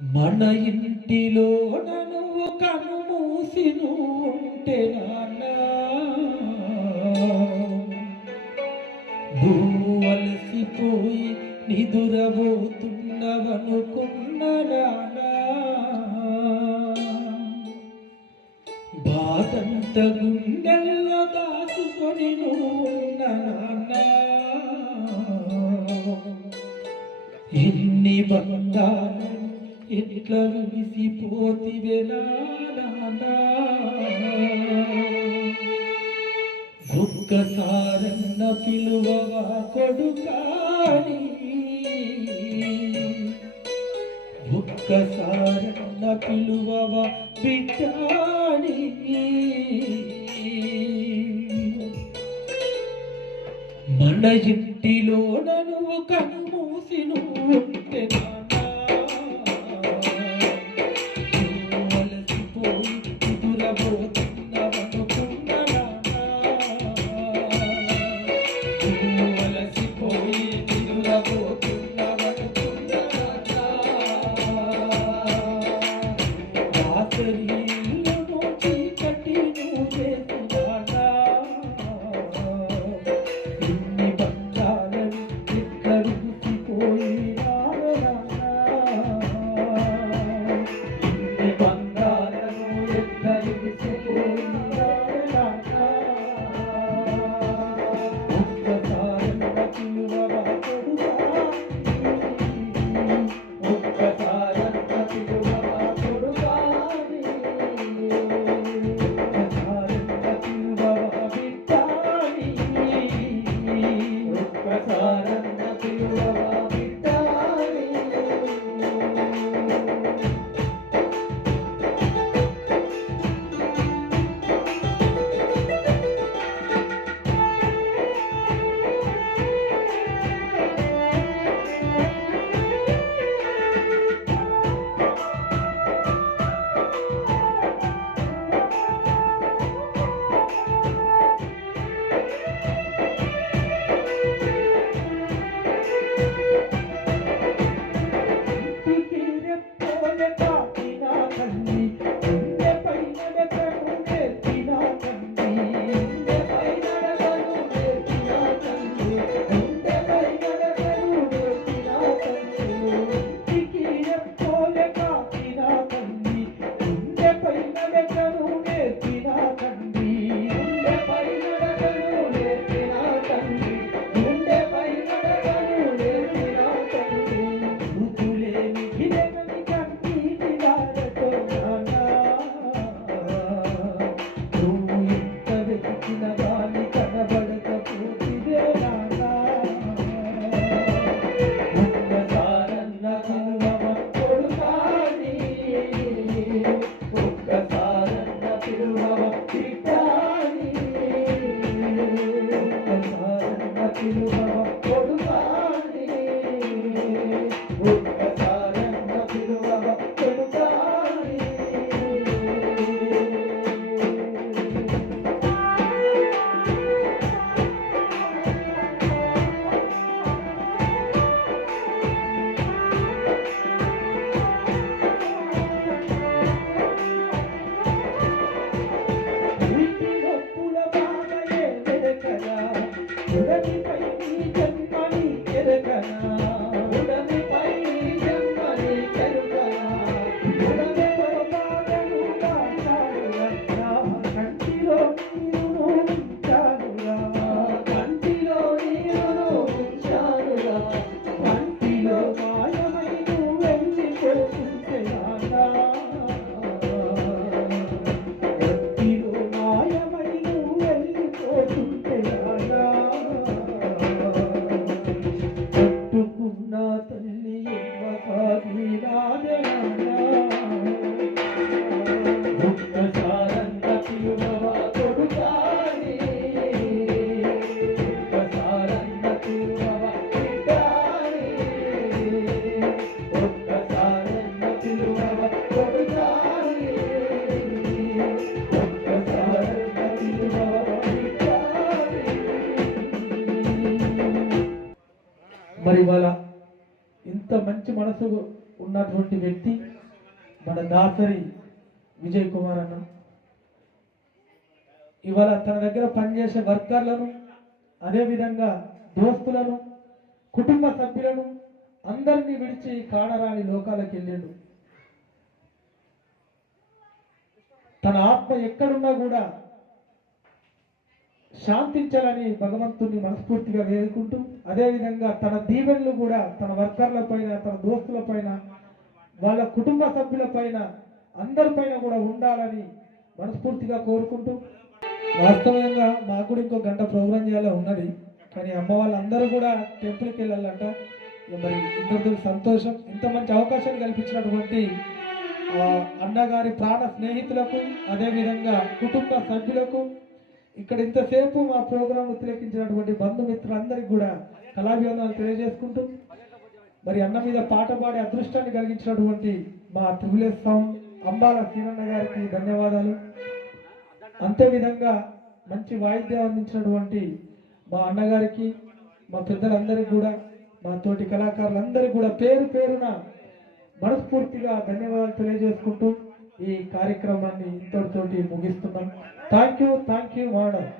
మన ఇంటిలో కను మూసి ఉంటే నాన్న. నువ్వు అలసిపోయి నిదురబోతున్నవనుకున్న నానా బాధంత గుండెల్లో దాచుకొని నువ్వున్న నాన్న. ఎన్ని బంగారు ఎట్లా విసిపోతి ఒక్కసారన్న పిలువవా కొడుకాని. ఒక్కసారన్న పిలువవా బిడ్డాని. మన ఇంటిలో నువ్వు కను మూసి నువ్వు don't believe. మరి ఇవాళ ఇంత మంచి మనసు ఉన్నటువంటి వ్యక్తి మన దాసరి విజయ్ కుమార్ అన్న. ఇవాళ తన దగ్గర పనిచేసే వర్కర్లను అదేవిధంగా దోస్తులను కుటుంబ సభ్యులను అందరినీ విడిచి కాడరాని లోకాలకు వెళ్ళాడు. తన ఆత్మ ఎక్కడున్నా కూడా శాంతించాలని భగవంతుని మనస్ఫూర్తిగా వేడుకుంటూ అదేవిధంగా తన దీవెనలు కూడా తన వర్కర్ల పైన తన దోస్తుల పైన వాళ్ళ కుటుంబ సభ్యుల పైన అందరిపైన కూడా ఉండాలని మనస్ఫూర్తిగా కోరుకుంటూ వాస్తవంగా మాకు కూడా ఇంకో గంట ప్రోగ్రాం చేయాలో ఉన్నది. కానీ అమ్మ వాళ్ళందరూ కూడా టెంపుల్కి వెళ్ళాలంట. మరి ఇద్దరు సంతోషం ఇంత మంచి అవకాశం కల్పించినటువంటి అన్నగారి ప్రాణ స్నేహితులకు అదేవిధంగా కుటుంబ సభ్యులకు ఇక్కడ ఇంతసేపు మా ప్రోగ్రాం తిలకించినటువంటి బంధుమిత్రులందరికీ కూడా కళాభివందనాలు తెలియజేసుకుంటూ మరి అన్న మీద పాట పాడే అదృష్టాన్ని కలిగించినటువంటి మా త్రిపులేస్ సౌండ్ అంబాల సీనన్న గారికి ధన్యవాదాలు. అంతే విధంగా మంచి వాయిద్యం అందించినటువంటి మా అన్నగారికి మా పెద్దలందరికీ కూడా మా తోటి కళాకారులందరికీ కూడా పేరు పేరున మనస్ఫూర్తిగా ధన్యవాదాలు తెలియజేసుకుంటూ ఈ కార్యక్రమాన్ని ఇంతటితోటి ముగిస్తున్నాం. Thank you, thank you, madam.